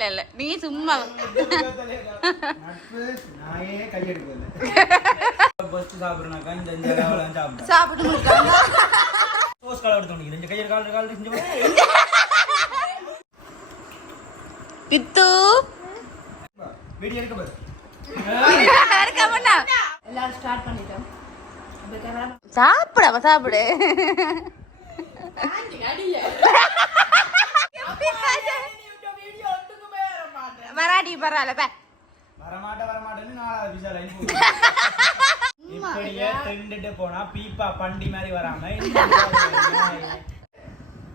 இல்ல இல்ல. நீ சும்மா சாப்பிட்டு பித்து. வீடியோ எடுக்க பாரு. இருக்க மாட்டா எல்லாரும் ஸ்டார்ட் பண்ணிட்டோம். அப்ப கேமரா சாப்பிடு அவ சாப்பிடு. வராடி பரவாயில்ல பே வரமாட்ட வரமாட்டேன்னு நாலாவது பிசா லைன் இப்படியே திண்டுட்டு போனா பீப்பா பண்டி மாதிரி வராம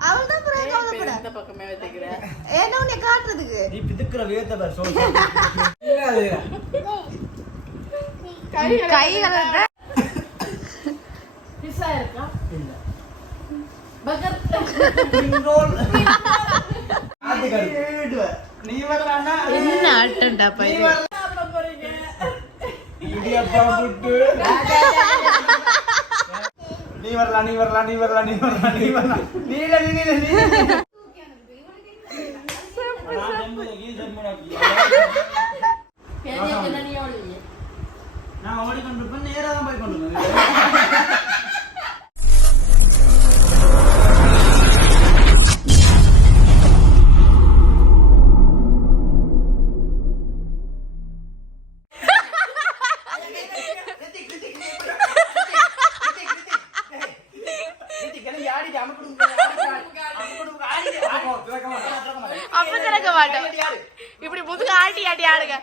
அவள் தான் பிறகு கவலைப்பட இந்த பக்கமே வச்சுக்கிறேன் ஏன்னா உன்னை காட்டுறதுக்கு நீ பிதுக்குற வியத்த பாரு சோஸ் கை கலந்த இருக்கா இல்ல நீ வரலான்னா என்ன ஆட்டம்டா நீ பையன் நீ வரலாம் நீ வரலாம் நீ வரலாம் நீ வரலாம் நீ வரலாம். நீ இல்ல நீ. இல்ல நீ. நான் ஓடிக்கொண்டிருப்பேன் நேரா தான் போய் கொண்டிருப்பேன் மாட்டோம். இப்படி முதுகு ஆட்டி ஆட்டி ஆடுங்க.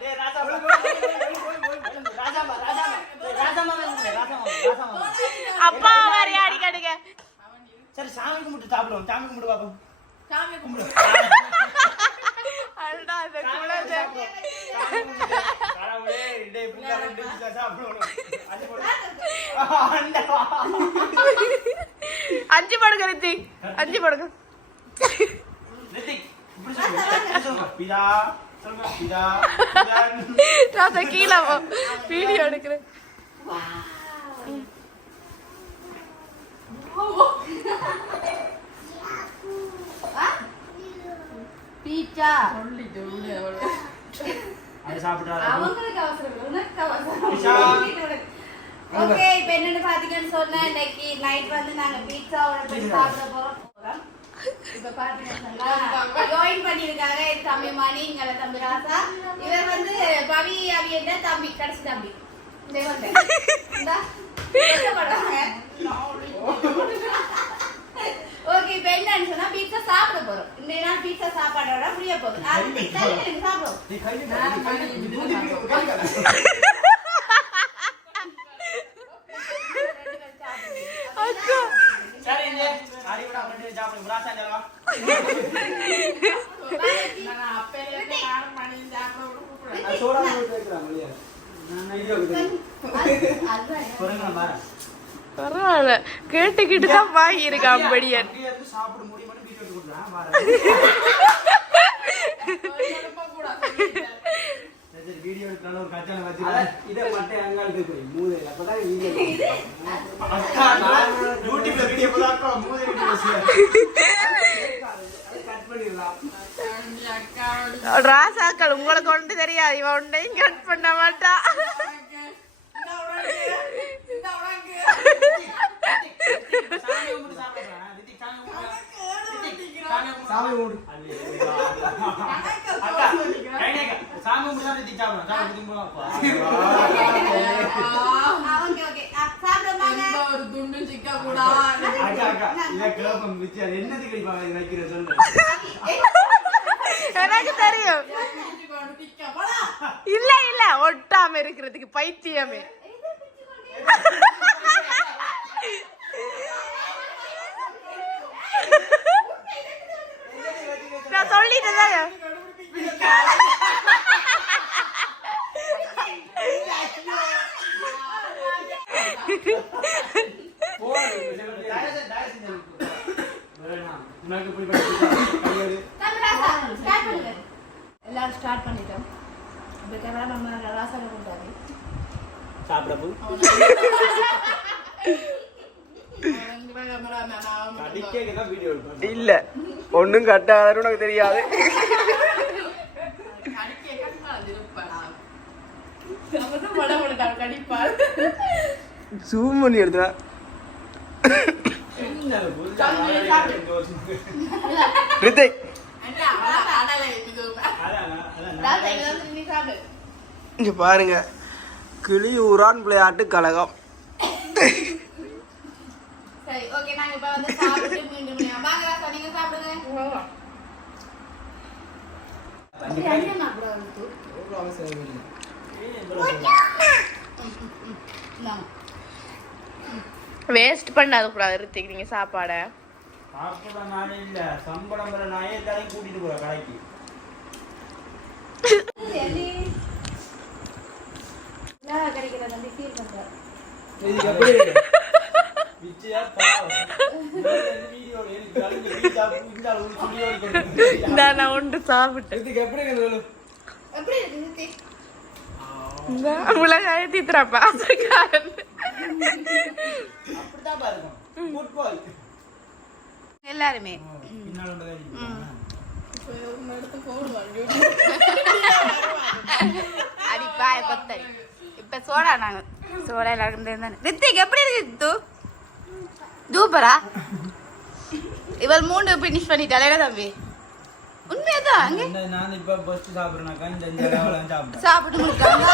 அப்பா வேற ஆடி காடுங்க சரி சாமி கும்பிட்டு சாப்பிடுவோம். சாமி கும்பிட்டு பார்ப்போம் சாமி கும்பிடு. அடடா இந்த குழந்தை. கடவுளே, ரெண்டு. அது போடு. ஆண்டவா. அஞ்சு படுங்க ரித்தி அஞ்சு படுங்க. ரித்திக், பிதா சொல்லுங்க. பிதா வீடியோ எடுக்கிறேன் பீச்சா சொல்லிட்டு விடு அவளை. அது சாப்பிட்டாரு. அவங்களுக்கு அவசரம் இல்லை, உனக்கு பிஸா. அவசரம் ஓகே இப்ப என்னன்னு பாத்தீங்கன்னு சொன்னா இன்னைக்கு நைட் வந்து நாங்க பீட்சாவோட போய் சாப்பிட போறோம். இப்ப பாத்தீங்கன்னா ஜாயின் பண்ணிருக்காங்க தம்பி மணி தம்பி ராசா. இவர் வந்து பவி அவி என்ன தம்பி? கடைசி தம்பி. ஓகே இப்ப என்னன்னு சொன்னா பீட்சா சாப்பிட போறோம். இந்த நாள் பீட்சா சாப்பாடோட போகுது. அது சாப்பிடுவோம் நீ கையில கை, நீ கையில இப்படி தூக்கி இப்படி கை கலை. சரி, இங்க. அடிவிடா, ரெண்டு பேரும் சாப்பிடுங்க. ராசா, இங்க வா. நான் அப்பையில இருந்து நானும் மணியும் சாப்பிட விட கூப்பிடுறேன். அது சோடா போட்டு வைக்கிறாங்க வெளியே. நான் வீடியோ எடுக்கிறேன். அதுதான் சொல்லுங்க, நான் வரேன். பரவாயில்ல. கேட்டுக்கிட்டு தான் வாங்கி இருக்கு மட்டும் வீடியோ யூடியூப்ல வீடியோ மூதை வீடியோ ராசாக்கள் உங்களுக்கு ஒன்று தெரியாது இவன் ஒன்றையும் கட் பண்ண மாட்டா இந்த உனக்கு, இந்த உனக்கு. சாமி கும்பிட்டு சாப்பிடுறேன். ரித்திக், சாமி கும்பிடு. ரித்திக், சாமி கும்பிடு. அக்கா, கை நீக்க. சாமி கும்பிட்டு தான் ரித்திக் சாப்பிடுறேன். சாமி கும்பிட்டு ஓகே ஓகே சாப்பிடுவாங்க எந்த ஒரு துண்டு சிக்க கூடாது அக்கா, அக்கா, இதை கேப்பம் வச்சு அது என்னத்துக்கு இப்ப அவன் வைக்கிற சொல்லு. எனக்கு தெரியும். இல்ல இல்ல. ஒட்டாம இருக்கிறதுக்கு பைத்தியமே. நான் சொல்லிட்டு தானே. தயவு மேக்கப் பண்ணி எல்லாரும் ஸ்டார்ட் பண்ணிட்டோம். இப்போ கேமரா நம்ம ராசா கொண்டாடி. சாப்பிட போ இல்ல. ஒன்னும் கட்டாதாரு உனக்கு தெரியாது. சூம் பண்ணி எடுத்துனா ரித்திக் இங்க பாருங்க கிளியூரான் விளையாட்டு கழகம் சரி, நாங்க இப்ப வந்து சாப்பிட்டு மீண்டும். வாங்க ராசா, நீங்க சாப்பிடுங்க. அப்படி அண்ணன் அப்படி வந்து. இந்தாங்க. வேஸ்ட் பண்ணாத கூடாது ரித்திக் நீங்க சாப்பாடை. சாப்பிட நானே இல்ல சம்பளம் வர நாயே எல்லாரையும் கடைக்கு. நான் ஒன்று சாப்பிட்டேன். இதுக்கு எப்படி இருக்கு அப்படித்தான் பாருங்க. Good boy. எல்லாருமே பின்னால உள்ள கை. இப்ப பாய சோடா நாங்க சோடா எல்லாருக்கும் ரித்திக் எப்படி இருக்கு தூ தூப்பரா இவள் மூணு பினிஷ் பண்ணிட்டாலே தம்பி உண்மையாதான் நான் இப்ப first சாப்பிடுறேனாக்கா, இந்த. சாப்பிட்டு முடிக்காங்க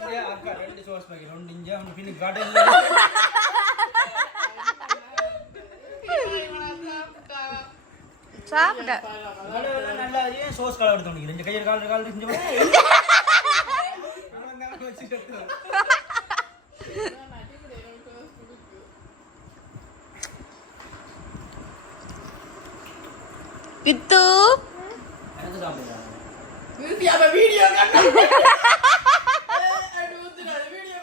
இங்க அக்கா ரெண்டு sauce packet, ஒன்று இங்க, நல்லா ஏன் sauce கலர் எடுத்து வந்துக்கிறீங்க? இந்த கையில கால் கால் தான் வச்சுட்டு இருக்கிறான். பித்து எனக்கு சாப்பிடுறேன். நிறுத்தி அந்த வீடியோ கண்டா அப்படி ஊத்துறாரு வீடியோ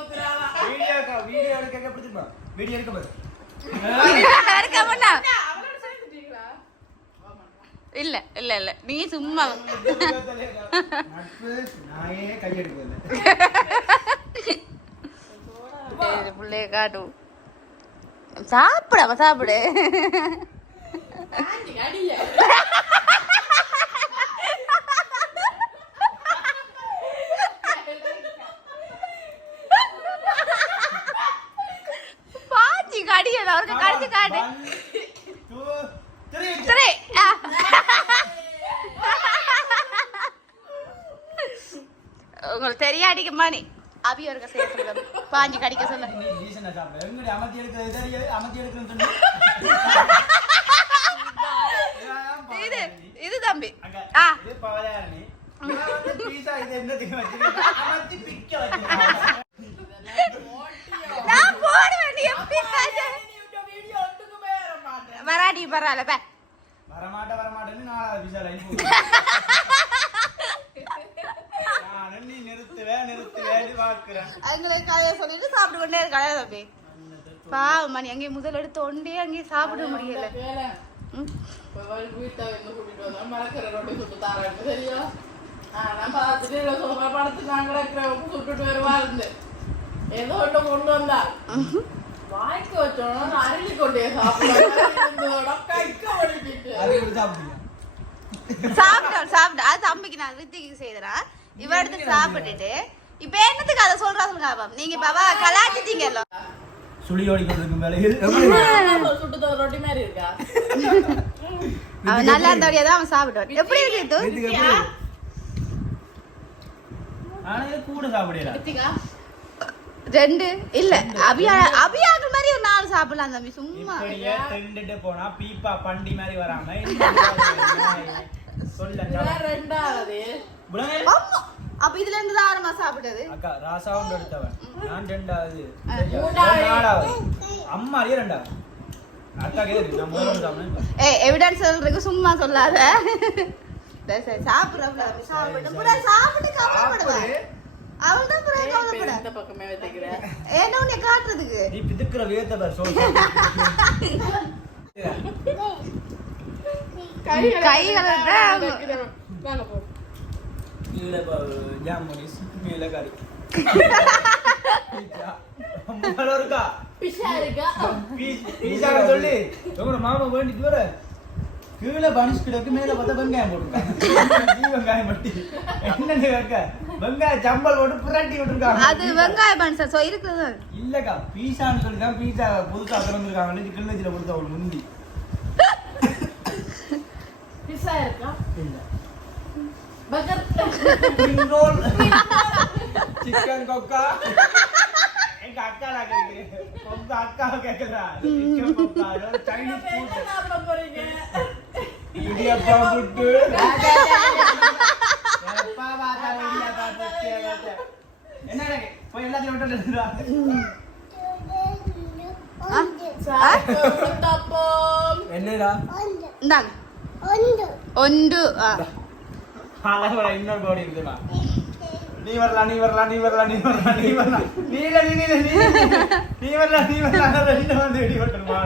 ஊத்துறாளா வீடியோக்கா, வீடியோ எடுக்க எப்படி தெரியுமா? வீடியோ எடுக்க பாரு. எடுக்க மாட்டா. இல்ல இல்ல இல்ல. நீ சும்மா. பிள்ளைய காட்டும் சாப்பிடாம சாப்பிடு. ஆண்டி அடிய பாச்சி கடியல அவருக்கு கடிச்சு காட்டு One, two, three. சரி ஆ. உங்களுக்கு தெரியா அடிக்க மாணி அபி ஒரு சேர்த்து பாஞ்சு கடிக்க சொல்ல நீ decent ஆ சாப்பிடு. எங்கடி அமர்த்தி எடுக்கிறது தெரியாது, அமர்த்தி எடுக்கிறேன்னு சொன்னி. இது இது தம்பி அக்கா, ஆ இது பவதாரணி. இவன் வந்து pizza இது என்னத்துக்கு வச்சிருக்கா? அமர்த்தி பிக்க வச்சிருக்கான். நான் போடுவேன் நீ எப்படி பேச? வீடியோ ஒட்டுக்குமே வர வராடி பரவாயில்ல பே. வரமாட்ட வரமாட்டேன்னு நாலாவது line போகுது. நானும் நீ நிறுத்துவே நிறுத்துவேன்னு பார்க்கிறேன். அவங்களை கதையை சொல்லிட்டு சாப்பிட்டு கொண்டே இருக்காளே தம்பி. பாவம் மணி. அங்கேயே முதல் எடுத்து ஒண்டே அங்கேயே சாப்பிட முடியல. படத்துக்கு கிடக்கிற சுட்டுட்டு வருவா இருந்து ஏதோ ஒன்று கொண்டு வந்தா. வாய்க்கு அருளி கொண்டே ஒழிக்கிட்டு அது கூட சாப்பிடுங்க. சாப்பிட்டோம் சாப்பிட்டோம். அது தம்பிக்கு நான் ரித்திக்கு செய்தேன் இவ எடுத்து சாப்பிட்டுட்டு இப்ப என்னத்துக்கு அதை சொல்றா சொல்லுங்க நீங்க பாபா கலாச்சிட்டீங்கல்ல சுழியோடி கொண்டிருக்கும் வேலையில் எப்படி சுட்டு தர ரொட்டி மாதிரி இருக்கா? அவன் நல்லா இருந்தபடியே தான் அவன் சாப்பிடுவான். எப்படி இருக்கு கூட ரெண்டு? இல்ல. அபியா அபியாக்கள் மாதிரி ஒரு நாலு சாப்பிடலாம் தம்பி. சும்மா. இப்படியே திண்டுட்டு போனா பீப்பா பண்டி மாதிரி வராம சொல்ல ரெண்டாவது. அப்ப இதுல இருந்து தான் ஆரம்பா சாப்பிட்டது? அக்கா ராசாவும் எடுத்தவன். நான் ரெண்டாவது. நாலாவது. அம்மாலே ரெண்டாவது. சும்மா சொல்லாத. சரி, சரி. சாப்பிடுறப்பல சாப்பிட்டு சாப்பிட்டு கவலைப்படுவேன் அவள் தான் புறா கவலைப்பட. இந்த பக்கமே வச்சுக்கிறேன் ஏன்னா உன்னை காட்டுறதுக்கு? நீ பிதுக்குற வேத்த பாரு சொல் கைகளை தான் வாங்க போ. கீழே ஜாம் பண்ணி மேல கறி முதல்ல இருக்கா? பிஷா இருக்கா பீஸா சொல்லி. உங்களோட மாமா வேண்டிட்டு வர? கீழே பனிஷ் கிடக்கு மேல பார்த்தா வெங்காயம் போட்டுருக்காங்க. வெங்காயம் பட்டி என்னன்னு கேட்க வெங்காயம் சம்பல் போட்டு புரட்டி விட்டுருக்காங்க. அது வெங்காய பன்சா சோ இருக்குது இல்லக்கா பீஸான்னு சொல்லி தான் பீஸா புதுசா திறந்துருக்காங்க. கிள்ளச்சில கொடுத்த அவள் முந்தி. பிஸா இருக்கா? இல்ல. பர்கர். சிக்கன் கொக்கா எங்க அக்கா கேக்குது கொக்கா அக்கா கேக்குறா சிக்கன் கொக்கா சைனீஸ் ஃபுட் சாப்பிட போறீங்க இடியப்பம் புட்டு எப்பா பார்த்தாலும் இடியப்பம் புட்டு என்ன போய் எல்லாத்தையும் விட்டு எடுத்துடா தப்போம் என்னடா இந்தாங்க ஒன்று ஆ. அழகோட இன்னொரு கோடி இருக்குடா நீ வரலாம் நீ வரலாம் நீ வரலாம் நீ வரலாம் நீ வரலாம். நீ இல்ல நீ இல்ல நீ. நீ வரலாம் நீ வரலாம் ரெண்டு வந்து வெடி விட்டுருமா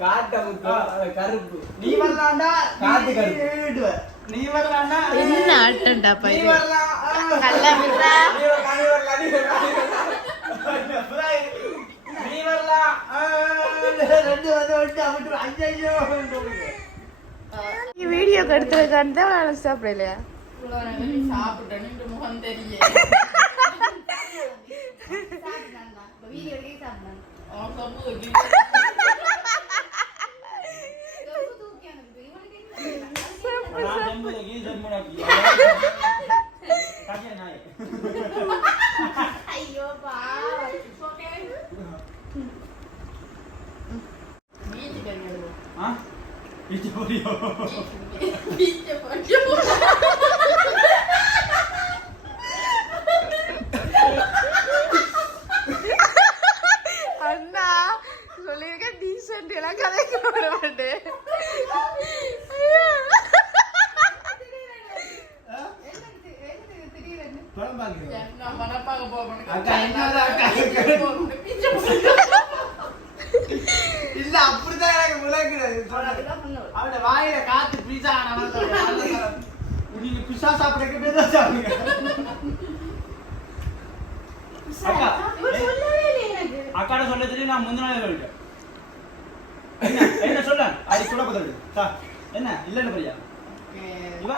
காட்ட முத்து கருப்பு. நீ வரலாம்டா வரலாம்டா. என்ன வரலாம். விடுறா. நீ வரலாம் நீ வரலாம் நீ வரலாம் புறாய். நீ வரலாம். ஆ. ரெண்டு வந்து விட்டு அவிட்டு ஐயோ வீடியோக்கு எடுத்துருக்கான்னு தான் சாப்பிடலையா இவ்வளவு நேரம் நீ சாப்பிட்ட நின்று முகம் தெரிய அவன் சொப்பு வைக்கி. நான் செம்புல கீ செம்புல கீ. காக்கிய நாய். ஐயோ பாவம். பீச்சு கறி எடுப்போம். ஆ? இது புரியோ. பீச்சு பீச்சு அண்ணா சொல்லியிருக்க டீசென்ட் எல்லாம் கதைக்கு வர மாட்டேன் படம் பாக்குறியா? நான் மனப்பாக போவேன் அக்கா, என்னது அக்கா? பீச்சு போட்டு இல்ல அப்படிதான் எனக்கு விளக்குறது. அவட வாயில காத்து பீஸா நீங்க பிஸா சாப்பிடறதுக்கு பேர் தான் சாப்பிடுங்க. அக்கா அக்காட சொல்ல தெரியும் நான் முந்தின நாளே சொல்லிட்டேன். என்ன என்ன சொல்ல? அடி சுட பதவி சா என்ன? இல்லன்னு இவா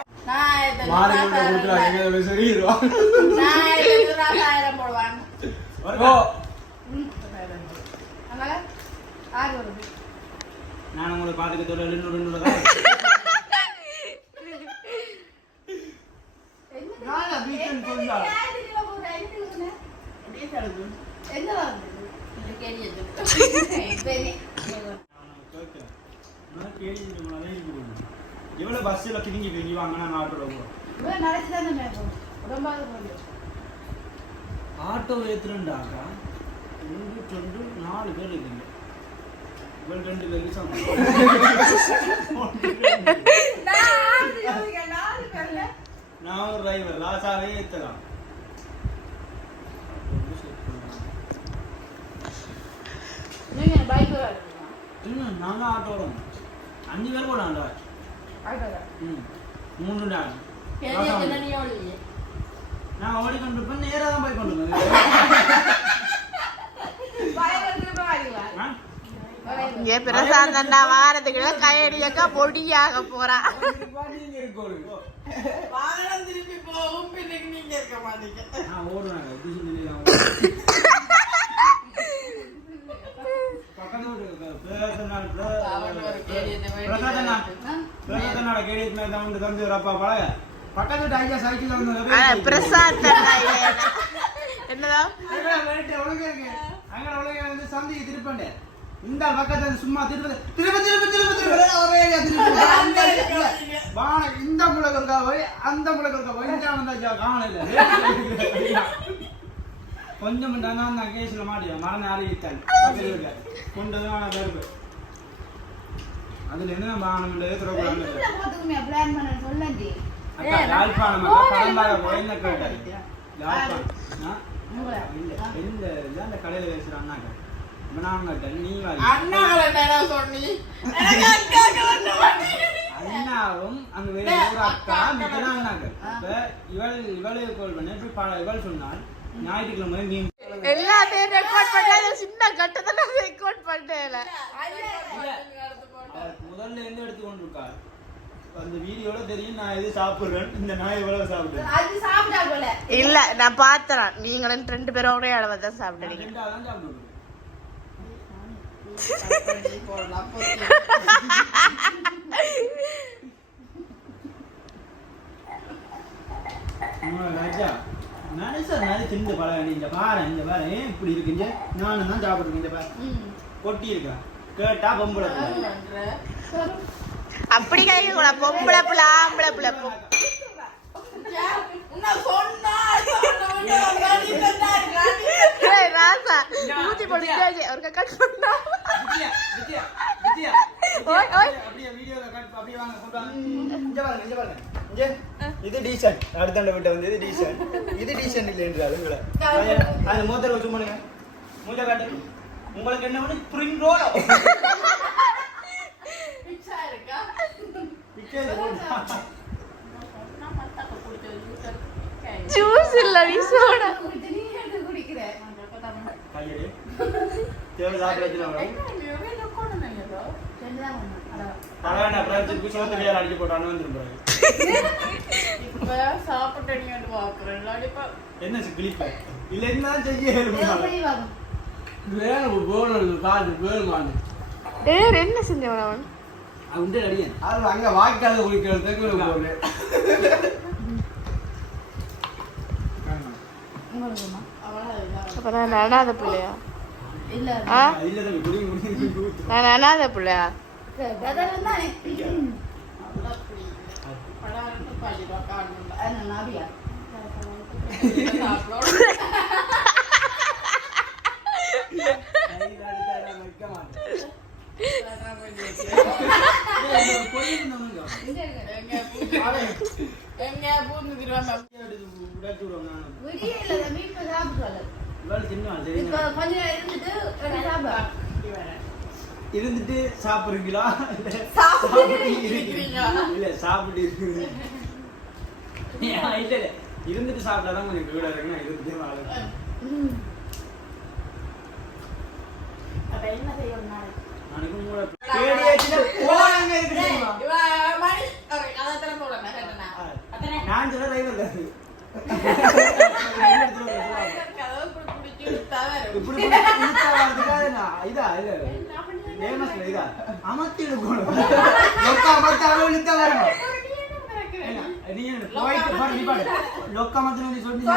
நான் நான் போடுவான். ஆறு வருது. நான் உங்களை பாத்துக்க தொழில் இன்னொரு இன்னொரு தான்? எவ்வளவு பஸ்ல கிழிஞ்சு பிரிஞ்சு வாங்கினா நான் ஆட்டோல போறேன். நடத்தி தானே மேற்கொள்ளும் உடம்பாக போகுது ஆட்டோ ஏத்துறேன்டாக்கா ஒன்று ரெண்டு நாலு பேர் இருக்குங்க இவள் ரெண்டு பேருக்கு சமம் நான் ஒரு டிரைவர் லாசாவே ஏத்தலாம் இன்னும் நாங்க ஆட்டோ அஞ்சு பேர் போலாம்டா மூணு நாள் நான் ஓடிக்கொண்டு இருப்பேன் நேராக தான் போய் கொண்டு இருப்பேன். ஆ? இங்கே பிரசாந்தண்டா வாரத்துக்கு கையடியக்கா பொடியாக அண்ணா இல்லையா? என்னதான் அங்க உலக வந்து சந்தைக்கு திருப்பண்டே. இந்த பக்கத்துல சும்மா திருப்ப திருப்ப திருப்ப திருப்ப திருப்ப அடியா திருப்பி இல்ல. வான இந்த முளக்கு இருக்கா போய் அந்த முளக்கு இருக்கா போய் இந்த வந்தா காணல. கொஞ்சம் நான் கேஸ்ல மாட்டியா? மரண அறிவித்தாள் கொண்டு வந்து கருப்பு. அதுல என்ன பிளான் பண்ண சொல்லி யாழ்ப்பாணம் அக்கா பரம்பாக போய் என்ன கேட்டாரு? யாழ்ப்பாணம்? இல்ல அந்த கடையில பேசுறாங்க நான். அண்ணாவும் அங்க வேற ஒரு அக்கா மித்தனாங்க அப்ப இவள் இவளை கோல் பண்ண பல இவள் சொன்னால் ஞாயிற்றுக்கிழமை நீ எல்லாத்தையும் ரெக்கார்ட் பண்ணல சின்ன கட்டத்துல ரெக்கார்ட் பண்ணல அவர் முதல்ல எந்த எடுத்து கொண்டிருக்கார் அந்த வீடியோல தெரியும் நான் எது சாப்பிடுறேன் இந்த நாய் எவ்வளவு சாப்பிடுறேன் அது சாப்பிட்டா போல. இல்ல நான் பார்த்தேன் நீங்களும் ரெண்டு பேரும் ஒரே அளவு தான் சாப்பிடுறீங்க உம், ராஜா நடிசா இந்த பாரு இந்த பாரு இப்படி இருக்குங்க நானும் தான் சாப்பிடுறேன் இந்த பாரு கொட்டி இருக்கேன் கேட்டா பொம்பளை பிள்ளை. அப்படி கேட்க பொம்பளை புள்ள ஆம்பளை புள்ள பொ- ராசா ஊத்தி போட்டு அவருக்கு கட் பண்ணா. ஓய், ஓய். அப்படியே வீடியோல கட் அப்படியே வாங்க கொண்டு வாங்க. இங்க பாருங்க இங்க பாருங்க. இங்க. இது டீசன்ட் அடுத்தாண்ட விட்ட வந்து இது டீசன்ட் இது டீசன்ட் இல்லை என்று அதுங்கள அது மோத்தர் வச்சு பண்ணுங்க மூஞ்ச காட்டு. உங்களுக்கு என்ன பண்ணி ஸ்ப்ரிங் ரோல் ஜூஸ் இல்ல நீ சோடா நீ எடுத்து குடிக்கிற கையடி தேவை சாப்பிட வச்சுனா ரெண்டுதான் ஒண்ணு. அட. தலைவன் அப்புறம் திருப்பி சோத்து வேற அடிச்சு போட்டான்னு வந்துருப்பாரு என்ன இல்ல என்ன செஞ்சவன் அவன் அங்க வாய்க்கால குளிக்கிறதுக்கு போனேன் அப்ப நான் அனாத பிள்ளையா? இல்ல. ஆ? நான் அனாத பிள்ளையா? எங்க இல்ல தம்பி இப்ப சாப்பிடுவாங்க இப்ப இருந்துட்டு சாப்பிடுறீங்களா? இல்ல சாப்பிட்டு இருக்குது இல்ல இல்ல. இருந்துட்டு சாப்பிட்டாதான் கொஞ்சம் கூட இருக்குன்னா இருந்துட்டே வாழ இருக்கு? நான் சொல்ல லைவ் இப்படி இதா இல்ல ஃபேமஸ் இதா அமர்த்தி இழுக்கணும் லொக்கா அமர்த்தி அளவு இழுத்தா வரணும் நீ போயிட்டு பாரு, நீ பாரு. லொக்கா அமர்த்தணும் நீ சொன்னீங்க.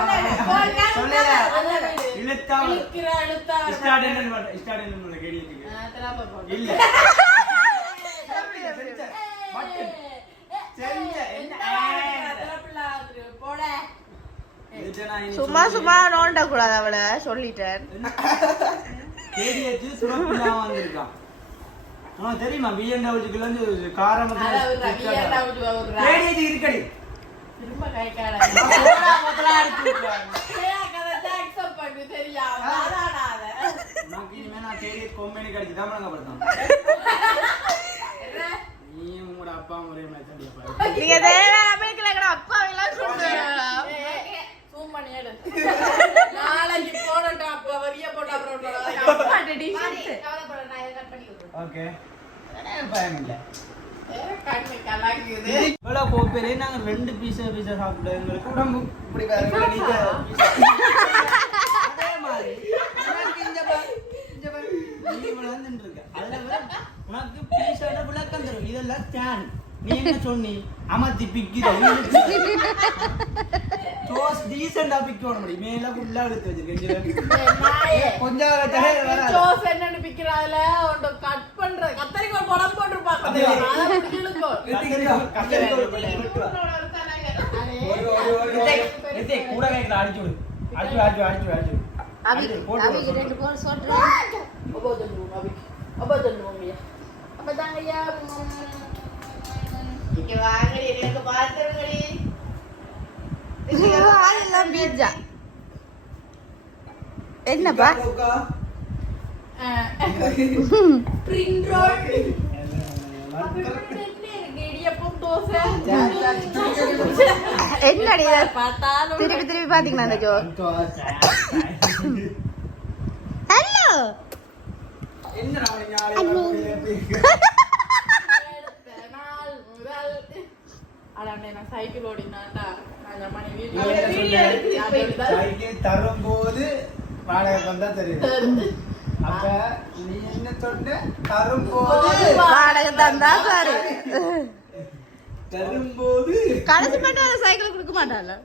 சொல்லல. இழுத்தா. Start start. இல்ல. பட்டன். செஞ்ச, என்ன? சும்மா சொல்லி- சும்மா நோண்ட கூடாது அவளை சொல்லிட்டேன். உனக்கு தெரியுமா பிஎன்டபிள்யூக்குள்ள இருந்து காரம் கேடிஎச் இருக்கடி. திரும்ப கை கால போடா, முதல்ல அடிச்சு விட்டுருவாங்க. உனக்கு இனிமே நான் கேடிஎச் கொம்பெனி கடிச்சு தான் பழக்கப்படுத்தான் நீ உங்களோட அப்பா ஒரே மேட்ச் நீங்க அப்பா எல்லாம் நாளைக்கு போடட்டும் அப்ப வரிய போட்டு அப்புறம் அப்பாட்ட t-shirt. கவலைப்பட நான் இதை கட் பண்ணி விட்டுறேன். ஓகே. பயம் இல்லை. கண்ணு கலாக்குது இவ்வளோ கோப்பையிலே நாங்க ரெண்டு பீஸா பீஸா சாப்பிட்டோம். எங்களுக்கு உடம்பு இப்படி அதே மாதிரி. உனக்கு பீஸோட விளக்கம் தரும். இதெல்லாம் ஸ்டாண்ட் நீ என்ன சொன்னி? அமர்த்தி பிக்கிற சோஸ் டீசெண்டா பிக்க முடியும். மேல ஃபுல்லா எடுத்து வச்சிருக்கேன் கொஞ்சம் ஜோஸ் என்னன்னு பிக்கிறாதுல உன்ட கட் பண்ற கத்தரிக்காய் படம் போட்டிருப்பாங்க கூட கேட்கல அடிச்சு விடு. அடிச்சு அடிச்சு அடிச்சு அடிச்சு விடு. அபி அடிச்சு விடு, போட்டு அபி விடு, ரெண்டு போட்டு போர் சொல்றேன் அப்பா சொல்லுவோம் அபி. அப்பா சொல்லுவோம் ஐயா அப்ப இங்க வாங்க எனக்கு பாத்துருங்கடி அதெல்லாம் பீட்சா என்னப்பா பிரிண்ட் ரோல் இடியப்பம் தோசை என்னடி இத பார்த்தாலும் திருப்பி திருப்பி பாத்தீங்களா அந்த ஜோ விடு. என்ன நம்ம ஞாபகம் எப்படி இருக்கு? எடுத்த நாள் முதல் அடாண்டே நான் சைக்கிள் ஓடினாண்டா? சைக்கிள் தரும்போது வாடகை வந்தா தெரியுது அப்ப நீ என்ன சொன்ன? தரும்போது வாடகை தந்தா சாரு தரும்போது கடைசி மட்டும் சைக்கிள் கொடுக்க மாட்டான்ல.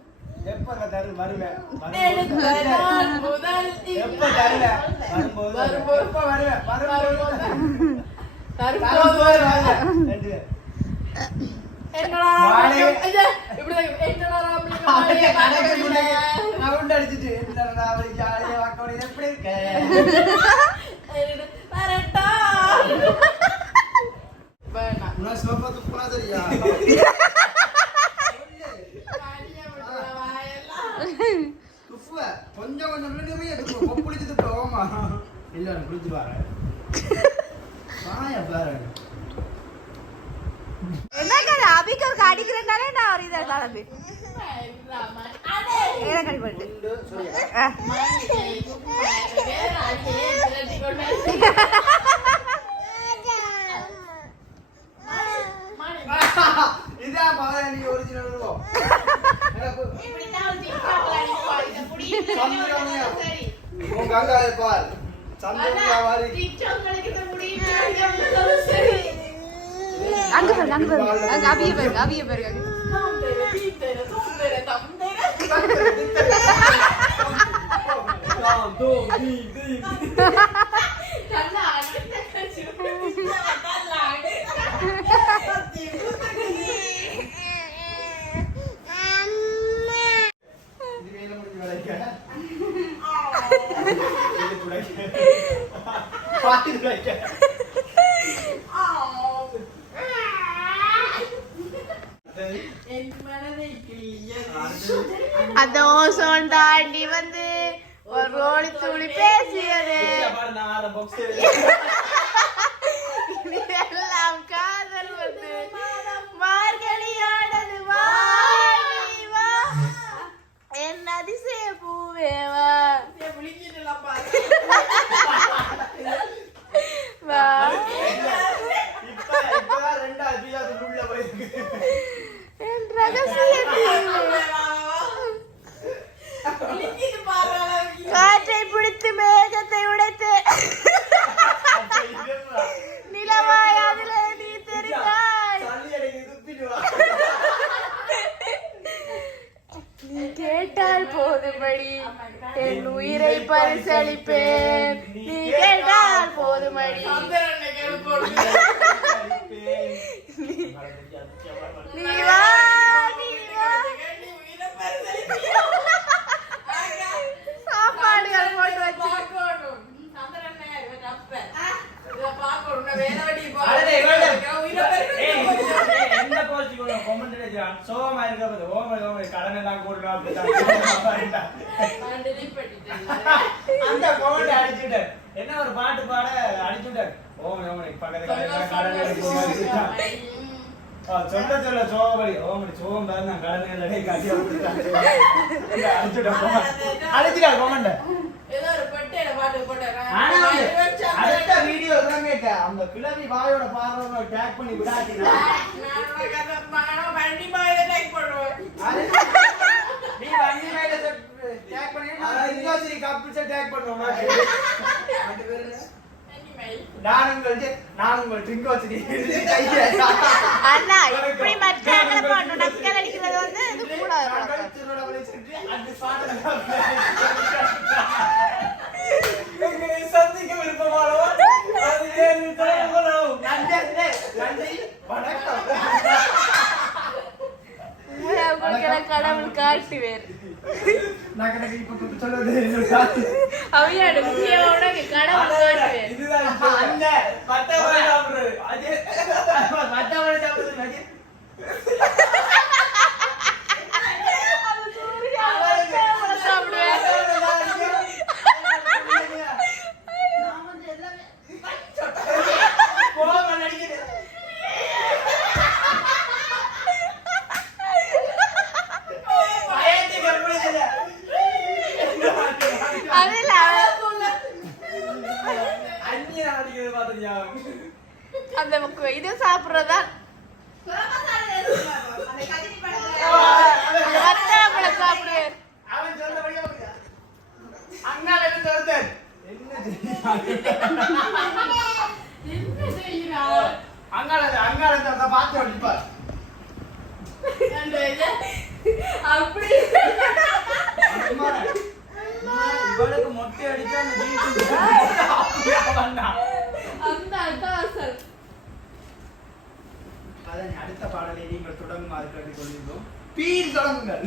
எப்ப தரு வருவேன் எப்ப தருவேன் வரும்போது வருவேன் வரும்போது தரும்போது கொஞ்சம் கொஞ்சம் கொப்புளிச்சு துப்பு ஓமா இல்ல நான் குளிச்சு பாரு வாய பாரு. என்ன அபிக்கு ஒரு அடிக்கிறேன்னாலே நான் ஒரு இதை கலந்து. கடிப்பட்டு அடே. என்ன கடி போட்டு உண்டு சொல்லி மணிக்கு சும்மா வேற அடியே திரட்டி கொண்டு மணி, மணி. இதான் பாரு நீ ஒரிஜினல் இருக்கும் எனக்கு இப்படித்தான் ஒரு TikTok ல அடிப்பா. இதை புடிங்கிட்டு சந்திரனையா? சரி. உன் கங்காய பார் சந்திரனியா ஆனா, மாதிரி TikTok களுக்கு இதை புடிங்கிட்டு அடிக்கிறது சரி. அங்க பாருங்க அங்க பாருங்க அங்க அபிய பாருங்க அபிய பாருங்க தாந்தேர, தீந்தேர, தூந்தேர, தந்தேர. நல்லா அடித்த கட்சி. நல்லா அடித்த. இது வேலை முடிஞ்சு வரைக்க இது துடைக்க. பாட்டி துடைக்க. சரி. என் மனதை கிள்ளியது. அடுத்தது. அந்த ஓசோன் தாண்டி வந்து ஒரு ரோடி துளி பேசியது. எல்லாம் காதல் வந்து மார்கழியானது. வா என் அதிசய பூவேவா. வா. காற்றை பிடித்து மேகத்தை உடைத்து. நிலவாய் நீ தெரிந்தாய். நீ கேட்டால் போதுமடி என் உயிரை பரிசளிப்பேன். நீ கேட்டால் போதுமடி நீ வா நீ வா நீ உயிரை பரிசளிப்பியா? சாப்பாடுகள் போட்டு வச்சு பார்க்கணும். சந்திரனை இவன் அப்பன். இதை பார்க்கணும். நான் வேற வழி போ. அடடே, வேண்டா. உயிரை ஏய், பரிசளிப்பியா? ஏய், என்ன கோச்சுக்கு உள்ள சோகமா இருக்க போது, ஓமை, ஓமை, கடன் எல்லாம் பண்ணிட்டேன். அந்த comment அடிச்சுட்டார். என்ன ஒரு பாட்டு பாட அடிச்சுட்டார். ஓமை, ஓமை, பக்கத்து கடையில சொல்ல கடன் சொல்ல. சோகமணி ஓமணி சோகம் தான் நான் கடன் இல்லடே காட்டி அடுத்த அந்த- வீடியோ கேட்டேன். அந்த கிழவி வாயோட பார்வை டேக் பண்ணி விடாதீங்க. நீ அண்ணா இப்படி மச்சாங்களை போட்டு நக்கல் அடிக்கிறது வந்து இது கூட சந்திக்க விருப்பமானவா அது ஏன் நன்றி. வணக்கம். கடவுள் சொல்லுவது அவையாடு முக்கியமான கடவுள் காட்டுவேர் அப்படி. மொட்டை அடிச்சா அந்த அந்த அக்கா அசல் அதன் அடுத்த பாடலை நீங்கள் தொடங்குமாறு கேட்டுக்கொண்டிருந்தோம் பீர் தொடங்குங்கள்.